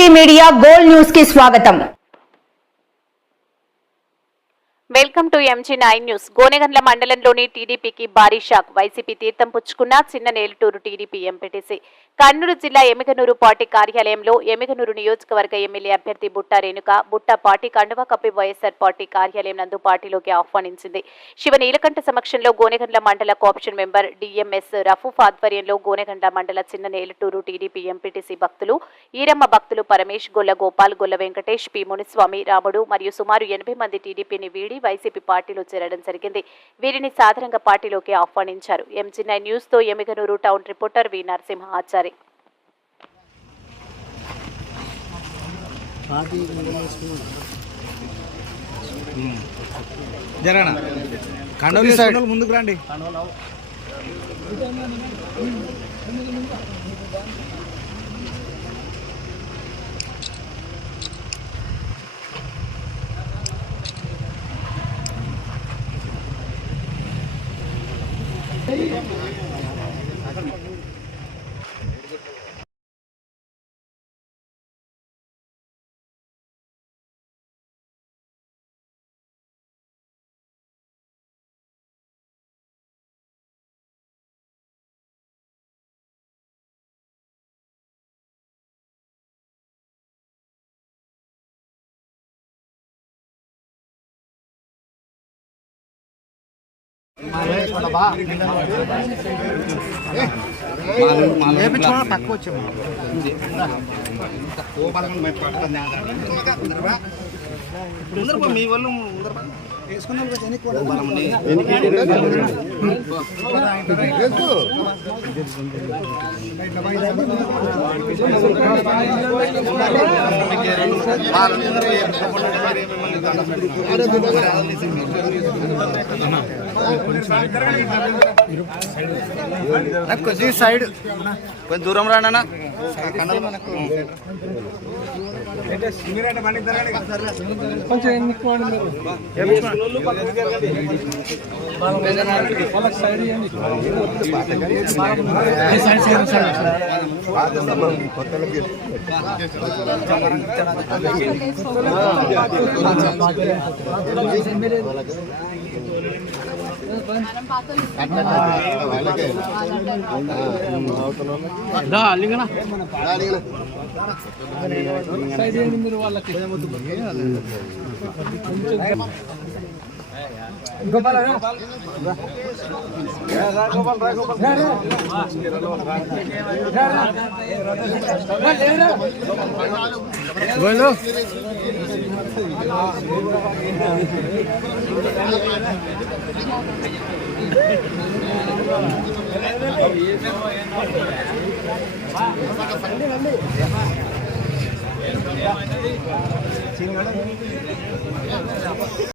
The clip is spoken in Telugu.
టీవీ మీడియా గోల్డ్ న్యూస్ కి స్వాగతం. Welcome to MG9 news. Gonegandla మండలంలోని టీడీపీకి భారీ షాక్. వైసీపీ తీర్థం పుచ్చుకున్న చిన్న నేలటూరు టీడీపీ ఎంపీటీసీ. కర్నూలు జిల్లా ఎమిగనూరు పార్టీ కార్యాలయంలో ఎమిగనూరు నియోజకవర్గ ఎమ్మెల్యే అభ్యర్థి బుట్టా రేణుక బుట్టా పార్టీ కండువా కప్పి వైఎస్ఆర్ పార్టీ కార్యాలయం నందు పార్టీలోకి ఆహ్వానించింది. శివ నీలకంఠ సమక్షంలో గోనెగండ్ల మండల కోఆప్షన్ మెంబర్ డిఎంఎస్ రఫూఫ్ ఆధ్వర్యంలో గోనెగండ్ల మండల చిన్న నేలటూరు టీడీపీ ఎంపీటీసీ భక్తులు, ఈరమ్మ భక్తులు పరమేష్, గొల్ల గోపాల్, గొల్ల వెంకటేష్, పి మునిస్వామి, రాముడు మరియు సుమారు 80 మంది టీడీపీని వీడి వైసీపీ పార్టీలో చేరడం జరిగింది. వీరిని సాధారణంగా పార్టీలోకి ఆహ్వానించారు. MG9 న్యూస్ తో ఎమిగనూరు టౌన్ రిపోర్టర్ వి నరసింహ ఆచారి. ముందుకు రండి. తక్కువ వచ్చాము. మీ వాళ్ళు కొద్దిగా సైడ్ కొంచెం దూరం రానా మీరు వాళ్ళకి